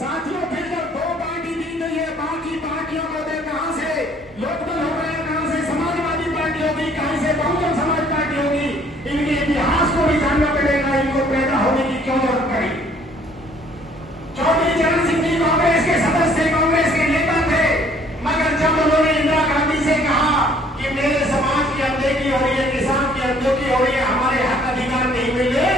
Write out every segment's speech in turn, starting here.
साथियों फिर जब दो पार्टी दी गई है, बाकी पार्टियों को दे कहां से लोकदल हो रहे हैं, कहां से समाजवादी पार्टी होगी, कहां से बहुजन समाज पार्टी होगी। इनके इतिहास को भी जानना पड़ेगा, इनको पैदा होने की क्यों जरूरत पड़ी। चौधरी चरण सिंह जी कांग्रेस के सदस्य, कांग्रेस के नेता थे, मगर जब उन्होंने इंदिरा गांधी से कहा कि मेरे समाज की अनदेखी हो रही है, किसान की अनदेखी हो रही है, हमारे हक अधिकार नहीं मिले,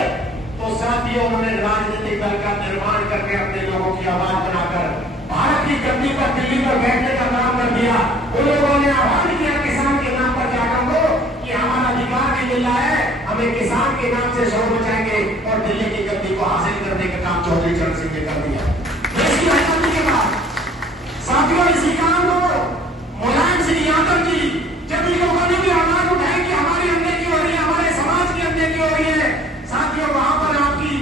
तो साथियों उन्होंने राजनीतिक दल का निर्माण करके अपने लोगों की आवाज बनाकर भारत की गद्दी पर दिल्ली पर बैठने का काम कर दिया। उन लोगों ने आह्वान किया किसान के नाम पर जाकर को कि हमारा अधिकार नहीं मिल रहा है, हमें किसान के नाम से शोर मचाएंगे और दिल्ली की गद्दी को हासिल करने का काम चौधरी चरण सिंह ने कर दिया। देश की आजादी के बाद साथियों इसी काम को मुलायम सिंह यादव जी जब इन लोगों ने भी आवाज उठाई कि हमारी अनदेखी हो रही है, हमारे समाज की अनदेखी हो रही है, साथियों वहां पर आपकी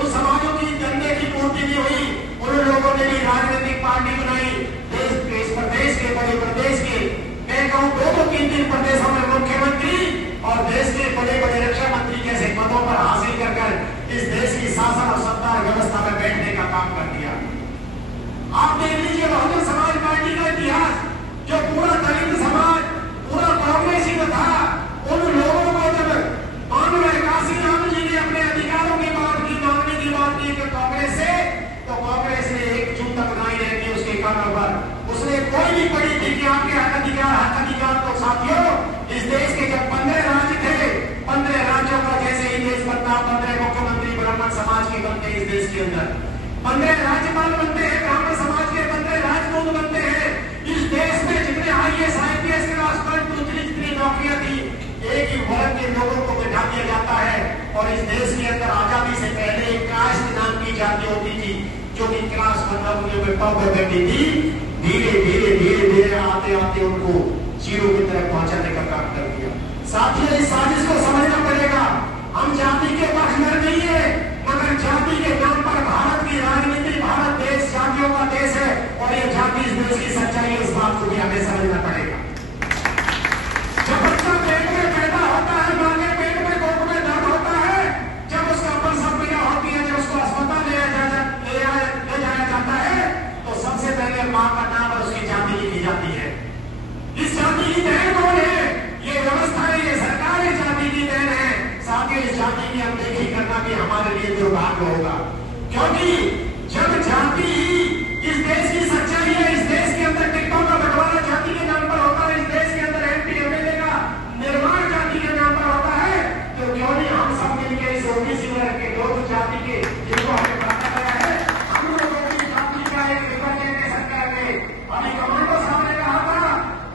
उन समाजों की गंदे की पूर्ति भी हुई। उन लोगों ने भी राजनीतिक पार्टी बनाई, देश प्रदेश के बड़े प्रदेश के मैं कहूं 2-3 प्रदेशों में मुख्यमंत्री और देश के बड़े बड़े रक्षा मंत्री जैसे पदों पर हासिल कर इस देश की शासन और सत्ता व्यवस्था में बैठने का काम कर दिया। आप देख लीजिए बहुजन समाज पार्टी का इतिहास, जो पूरा दलित समाज पूरा कांग्रेस ही था, उन लोगों को जब काशीराम जी ने अपने अधिकारों की बात की, मांगने की बात की कि कांग्रेस से, तो कांग्रेस ने एक चूत तक नहीं रहती उसके कानों पर, उसने कोई भी पड़ी थी कि आपके हक अधिकार तो साथियों इस देश के जब 15 राज्य थे, 15 राज्यों का जैसे ही देश बनता, 15 मुख्यमंत्री ब्राह्मण समाज के बनते इस देश के अंदर, 15 राज्यपाल बनते हैं ब्राह्मण समाज के, 15 राजदूत बनते हैं इस देश में, जितने IAS IPS के राष्ट्रपति जितनी नौकरियां थी, एक ही वर्ग के लोगों को बिठा दिया जाता है। और इस देश के अंदर आजादी से पहले एक कास्ट नाम की जाति होती थी, जो कि क्लास में टॉप हो गई थी, धीरे आते आते उनको जीरो की तरफ पहुंचाने का काम कर दिया। साथियों इस साजिश को समझना पड़ेगा, हम जाति के पक्ष में नहीं है, मगर जाति के नाम पर भारत की राजनीति, भारत देश जातियों का देश है और ये जाति इस देश की सच्चाई, इस बात को भी हमें समझना पड़ेगा। जब बच्चा पेट में पैदा होता है, मां के पेट में कोख में दर्द होता है, जब उसका प्रसव क्रिया होती है, जब उसको अस्पताल ले जाया जाता है, तो सबसे पहले मां का नाम और उसकी जाति लिखी जाती है। इस जाति की देन कौन है? ये व्यवस्था है, ये सरकार इस जाति की देन है। साथ ही इस जाति की अनदेखी करना भी हमारे लिए दुर्भाग्य होगा, क्योंकि जब जाति ही इस देश की सच्चाई है, इस देश के अंदर टिकटों का बंटवारा जाति के नाम पर होता है, इस देश के अंदर MP MLA का निर्माण जाति के नाम पर होता है, तो क्यों नहीं हम सब मिलकर इस OBC वर्ग के लोग जाति के जिनको हमें बांटा गया है, हम लोगों की जाति का एक रिप्रेजेंटेशन करेंगे। अभी कमांडो साहब ने कहा था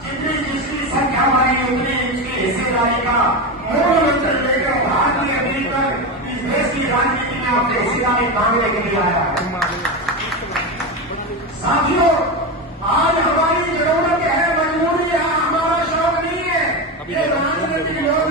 जितनी जिसकी संख्या बढ़ेगी उतनी इसकी हिस्सेदारी का मूल मंत्र लेकर भारतीय भीतर इस देश की राजनीति में अपनी हिस्सेदारी मांगने के लिए आया है। साथियों आज हमारी जरूरत है, मजबूरी है, हमारा शौक नहीं है, ये राजनीतिक लोग